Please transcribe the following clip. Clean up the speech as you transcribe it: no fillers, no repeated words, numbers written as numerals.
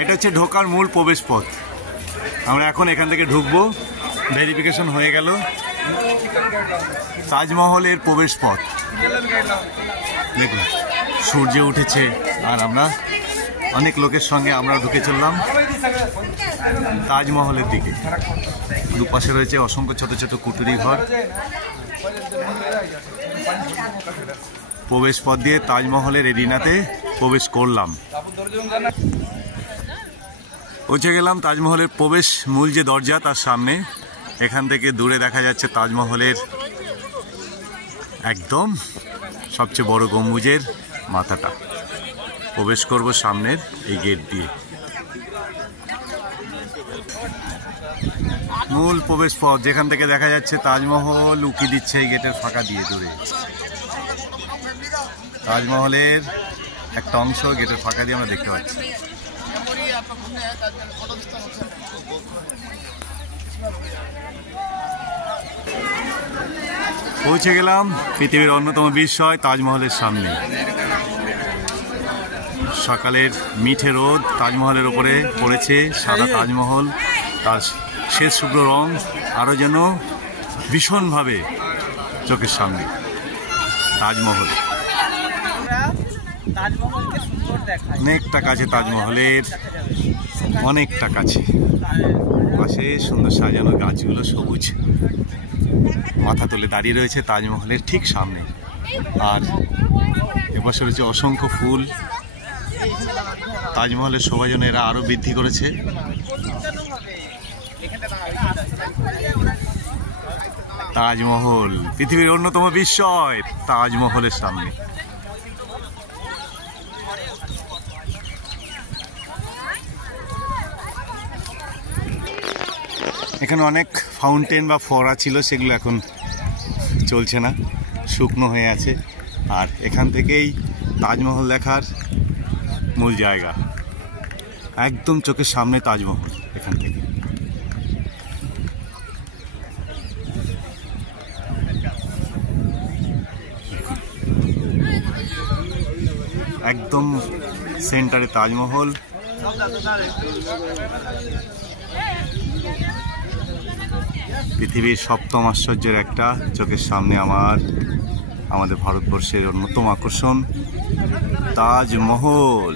এটা হচ্ছে ঢোকার মূল প্রবেশ পথ। আমরা এখন এখান থেকে ঢুকবো, ভেরিফিকেশন হয়ে গেল। তাজমহলের প্রবেশ পথ দেখুন, সূর্য উঠেছে আর আমরা অনেক লোকের সঙ্গে আমরা ঢুকে চললাম তাজমহলের দিকে। দুপাশে রয়েছে অসংখ্য ছোট ছোট কুটুরি ঘর। প্রবেশ পথ দিয়ে তাজমহলের এরিনাতে প্রবেশ করলাম। পৌঁছে গেলাম তাজমহলের প্রবেশ মূল যে দরজা তার সামনে। এখান থেকে দূরে দেখা যাচ্ছে তাজমহলের একদম সবচেয়ে বড় গম্বুজের মাথাটা। প্রবেশ করব সামনের এই গেট দিয়ে। মূল প্রবেশ পথ, যেখান থেকে দেখা যাচ্ছে তাজমহল উকি দিচ্ছে এই গেটের ফাঁকা দিয়ে দূরে। তাজমহলের একটা অংশ গেটের ফাঁকা দিয়ে আমরা দেখতে পাচ্ছি। পৌঁছে গেলাম পৃথিবীর অন্যতম বিস্ময় তাজমহলের সামনে। সকালের মিঠে রোদ তাজমহলের উপরে পড়েছে। সাদা তাজমহল, তার শেষ শুভ্র রং আরও যেন ভীষণভাবে চোখের সামনে। তাজমহল অনেকটা কাছে, তাজমহলের অনেকটা কাছে। পাশে সুন্দর সাজানো গাছগুলো সবুজ, মাথা তুলে দাঁড়িয়ে রয়েছে তাজমহলের ঠিক সামনে। আর এপাশে রয়েছে অসংখ্য ফুল। তাজমহলের শোভা যেন এরা আরো বৃদ্ধি করেছে। তাজমহল পৃথিবীর অন্যতম বিস্ময়, তাজমহলের সামনে। এখানে অনেক ফাউন্টেন বা ফোয়ারা ছিল, সেগুলো এখন চলছে না, শুকনো হয়ে আছে। আর এখান থেকেই তাজমহল দেখার মূল জায়গা, একদম চোখের সামনে তাজমহল। এখান থেকে একদম সেন্টারে তাজমহল। পৃথিবীর সপ্তম আশ্চর্যের একটা, চোখের সামনে আমাদের ভারতবর্ষের অন্যতম আকর্ষণ তাজমহল।